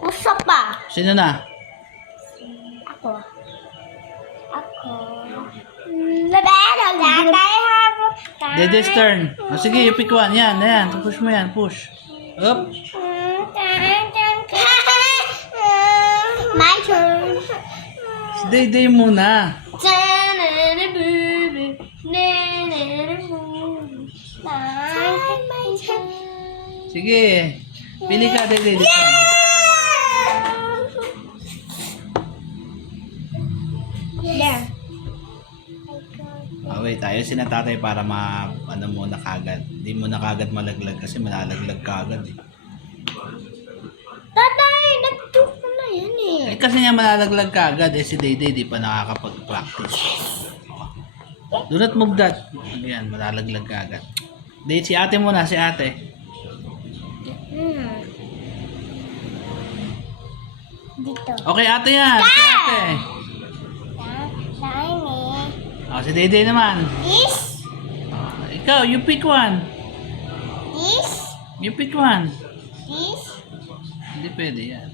Usap pa. Sino na? Ako. Labero na tayo. Dede's turn. O sige, you pick one. Yan, yan. Push mo yan, push. Up. My turn. Si Day muna. Sige. Pili ka, Day. There. Oh, wait, ayusin na tatay para ano muna kagad. Hindi mo na kagad malaglag kasi malalaglag kagad eh. Tatay, nag-took ko na yan eh. Eh kasi nga malalaglag kagad eh si Day di pa nakakapag-practice. Do not move that. Ayan, malalaglag kagad. Day, si ate muna, si ate. Dito. Okay, ate yan. Si ate. Oh, si Day naman. This? Oh, ikaw, you pick one. This? You pick one. This? Hindi pwede yan.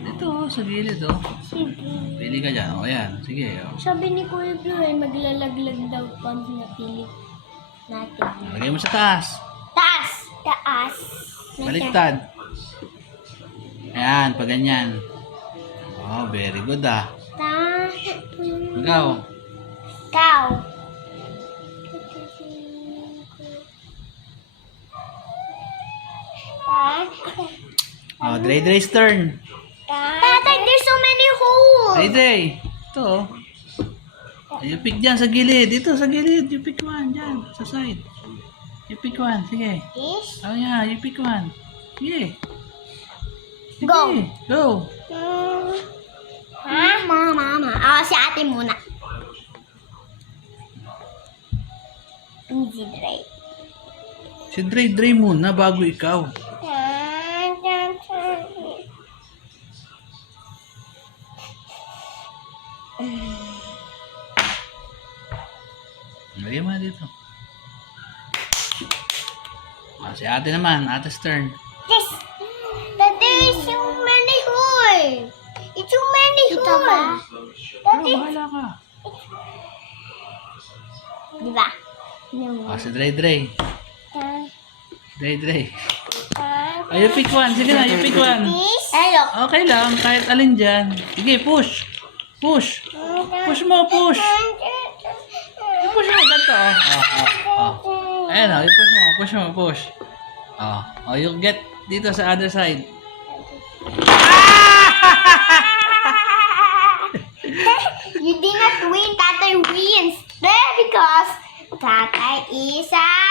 Dito, sa gilid oh. Sige. Pili ka dyan. O, yan. Sige. Oh. Sabi ni Kuya Blue ay maglalaglag daw pag napili natin. Lagay mo sa taas. Taas! Taas. Baliktad. Ayan, pag ganyan. Oh, very good ah. Taas. Ikaw. Ikaw. Oh, Dre's turn. Tatay, there's so many holes. Dre. Ito oh. You pick dyan sa gilid. Dito sa gilid. You pick one dyan. Sa side. You pick one. Sige. This? Oh yeah, you pick one. Sige. Sige. Go. Go. Mama. Si ate muna. Easy, Dre. Si Dre muna bago ikaw. Lagay mo na dito. Ah, si ate naman. Ate's turn. Yes. There is so many holes. It's so many holes. Pero bahala ka. Diba? Ah, si Dre. Dre. Ah, you pick one. Sige na, you pick one. This? Hello. Okay lang, kahit alin dyan. Sige, push. Push. Push mo, push. Push mo, ganito. Oh. Ayan o, push mo, push. Oh, you get dito sa other side. You did not win. Tatay wins. There because Tatay is a